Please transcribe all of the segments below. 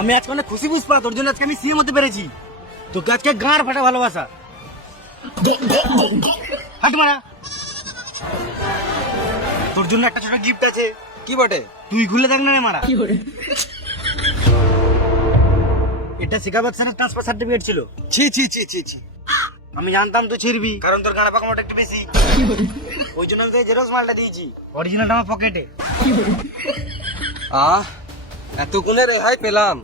আমি আজকে অনেক খুশি পুষ্পা, তোর জন্য আজকে আমি সিএম হতে পেরেছি। তোকে আজকে গাঁড় ফাটা ভালোবাসা। হাত মারা। তোর জন্য একটা ছোট গিফট আছে। কি বটে? তুই খুলে দেখ না রে মারা। এটা শিকাবাদ স্যারের ট্রান্সফার সার্টিফিকেট ছিল। ছি ছি ছি ছি ছি। আমি জানতাম তুই ছিড়বি, কারণ তোর গাঁড়া পাকামোটা একটু বেশি। ওই জন্য আমি তোকে জেরক্স মালটা দিয়েছি, অরিজিনালটা আমার পকেটে। এতক্ষণে রেহাই পেলাম।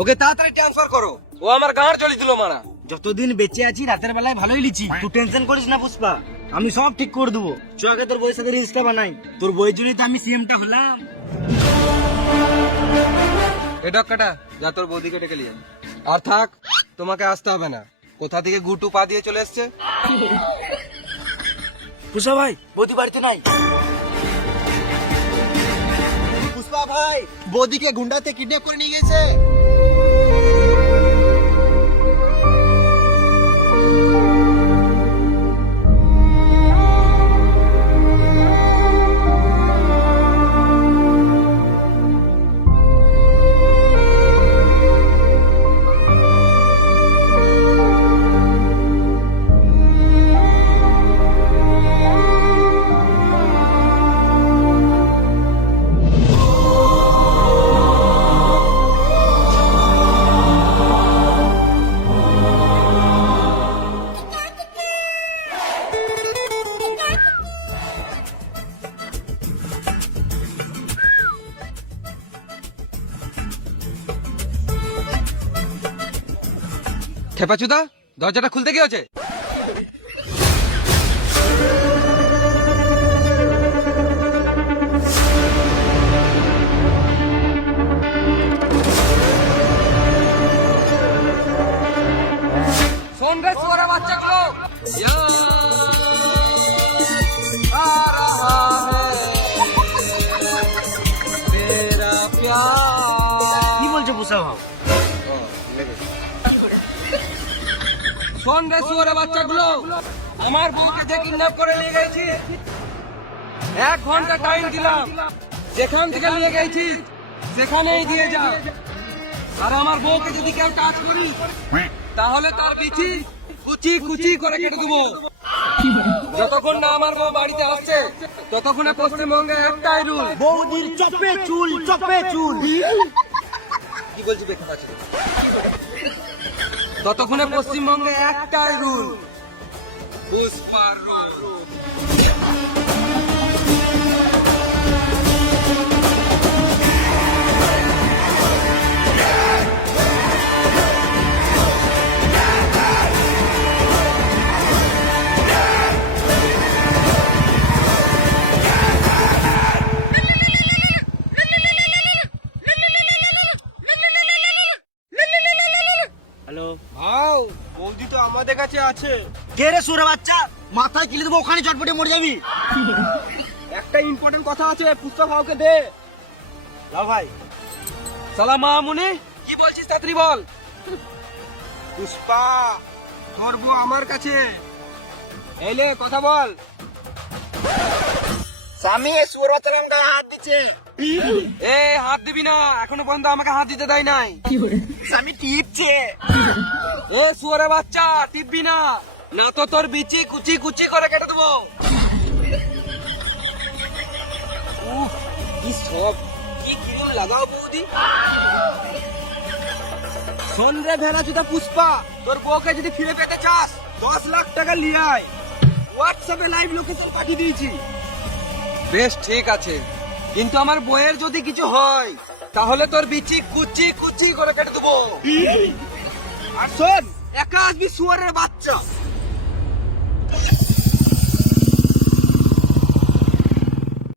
ওকে তাড়াতাড়ি ট্রান্সফার করো, ও আমার গাঁড় জ্বলি দিল মারা। যতদিন বেঁচে আছি রাতের বেলায় ভালোই লিছি। তুই টেনশন করিস না পুষ্পা, আমি সব ঠিক করে দেবো। চ আগে তোর বইয়ের সাথে রেজিস্টার বানাই। তোর বইয়ের জন্যই তো আমি সিএমটা হলাম। এ ডক্কাটা যা তোর বৌদিকে ডেকে নিয়ে আয়। আর থাক, তোমাকে আসতে হবে না। কোথা থেকে গুটু পা দিয়ে চলে এসছে। পুষ্পা ভাই, বৌদি বাড়িতে নাই। পুষ্পা ভাই, বৌদিকে গুন্ডাতে কিডন্যাপ করে নিয়ে গেছে। খেপাচুদা, দরজাটা খুলতে কি হচ্ছে? শোন রে শুয়োরের বাচ্চাগুলো, আ রাহা হ্যায় তেরা প্যার। কি বলছো পুষ্পা ভাই? শোন রে শুয়োরের বাচ্চাগুলো, আমার বউকে যে কিডন্যাপ করে নিয়ে গেছি, 1 ঘন্টা টাইম দিলাম। যেখান থেকে নিয়ে গেছিস সেখানেই দিয়ে যা। আর আমার বউকে যদি কেউ টাচ করি তাহলে তার বিচি কুচি কুচি করে কেটে দেবো। যতক্ষণ না আমার বউ বাড়িতে আসছে ততক্ষণে পশ্চিমবঙ্গে একটাই রুল। বৌদির চপে চুল, চপে চুল। কি বলছি দেখতে পাচ্ছি? ততক্ষণে পশ্চিমবঙ্গে একটাই রুল, পুষ্পার রুল। হ্যালো, ভাও, বৌদি তো আমাদের কাছে আছে। কে রে সুরে বাচ্চা? মাথায় কিলে দেবো, ওখানে চটপটে মরে যাবি। একটা ইম্পর্টেন্ট কথা আছে, পুষ্পা ভাওকে দে। লাও ভাই। সালা মামুনি, কি বলছিস তাড়াতাড়ি বল। পুষ্পা, তোর বউ আমার কাছে। এলে কথা বল। স্বামী, সুর বাচ্চার আমাকে হাত দিচ্ছে। এ হাত দিবি না, এখনো পর্যন্ত আমাকে হাত দিতে দেয় নাই। স্বামী টিপছে। এ শুয়োরের বাচ্চা, টিপবি না, না তো তোর বিচি কুচি কুচি করে কেটে দেবো। উফ, কি সব, কি ক্রিম লাগাও বৌদি। শোন রে ভেড়াচুদা পুষ্পা, তোর বউকে যদি ফিরে পেতে চাস 10 লাখ টাকা নিয়ে আয়। হোয়াটসঅ্যাপে লাইভ লোকেশন পাঠিয়ে দিয়েছি। বেশ ঠিক আছে, কিন্তু আমার বউয়ের যদি কিছু হয় তাহলে তোর বিচি কুচি কুচি করে কেটে দেবো। আর শোন, একা আসবি শুয়োরের বাচ্চা।